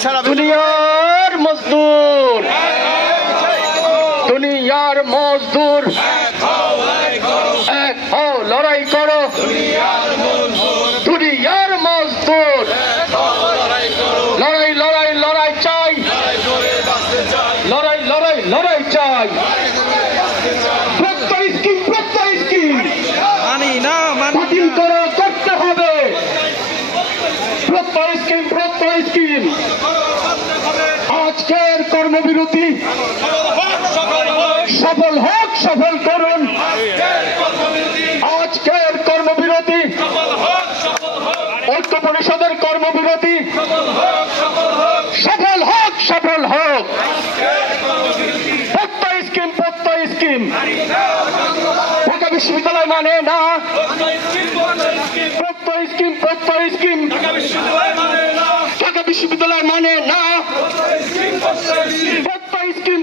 দুনিয়ার মজদুর, দুনিয়ার মজদুর এক হও, লড়াই করো। দুনিয়ার মজদুর লড়াই লড়াই লড়াই চাই, লড়াই লড়াই লড়াই চাই। প্রত্যয় স্কিম বাতিল করো, করতে হবে। প্রত্যয় স্কিম আজকের কর্মবিরতি সফল হোক, সফল করুন। আজকের কর্মবিরতি, ঐক্য পরিষদের কর্মবিরতি সফল হোক, সফল হোক। প্রত্যয় স্কিম ঢাকা বিশ্ববিদ্যালয় মানে না। প্রত্যয় স্কিম ঢাকা বিশ্ববিদ্যালয় মানে না। প্রত্যয় স্কিম